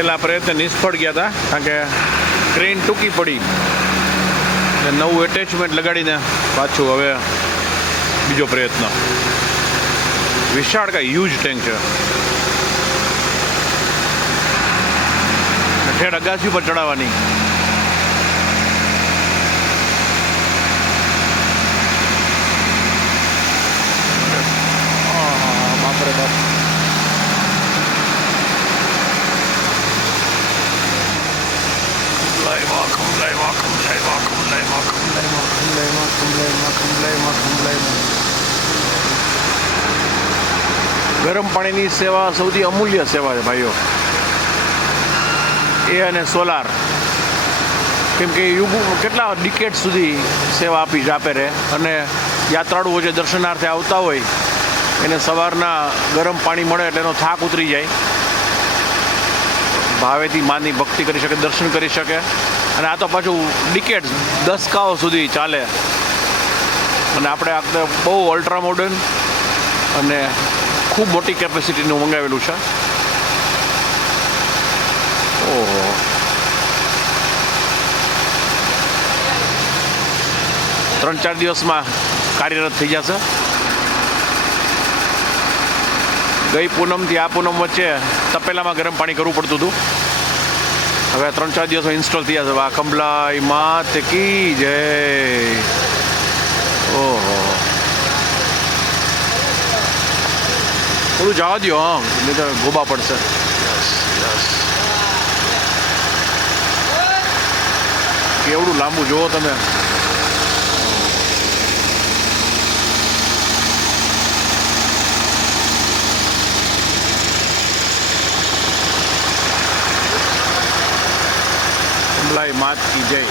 પેલા પ્રયત્ન નિષ્ફળ ગયા હતા કારણ કે ક્રેન ટૂંકી પડી એટલે નવું એટેચમેન્ટ લગાડીને પાછું હવે બીજો પ્રયત્ન. વિશાળ કાંઈ હ્યુજ ટેન્ક છે. ઠેઠ અગાસી ઉપર ચડાવવાની. બાપરે બાપ. ગરમ પાણીની સેવા સૌથી અમૂલ્ય સેવા છે ભાઈઓ. એ અને સોલાર, કેમ કે યુગ કેટલા ડિકેડ સુધી સેવા આપે રહે અને યાત્રાળુઓ જે દર્શનાર્થે આવતા હોય એને સવારના ગરમ પાણી મળે એટલે એનો થાક ઉતરી જાય, ભાવેથી માની ભક્તિ કરી શકે, દર્શન કરી શકે. અને આ તો પાછું ડિકેડ દસકાઓ સુધી ચાલે અને આપણે આ બહુ અલ્ટ્રા મોડર્ન અને ખૂબ મોટી કેપેસિટીનું મંગાવેલું છે. ઓહો, ત્રણ ચાર દિવસમાં કાર્યરત થઈ જશે. ગઈ પૂનમથી આ પૂનમ વચ્ચે તપેલામાં ગરમ પાણી કરવું પડતું હતું. હવે 3-4 દિવસમાં ઇન્સ્ટોલ થઈ જશે. વાહ, કંબલાઈ માત કી જય. ઓહો, થોડું જવા દો, હા, નહીં તો ગોબા પડશે. કેવડું લાંબુ જુઓ તમે. કંબલાઈ માત કી જય.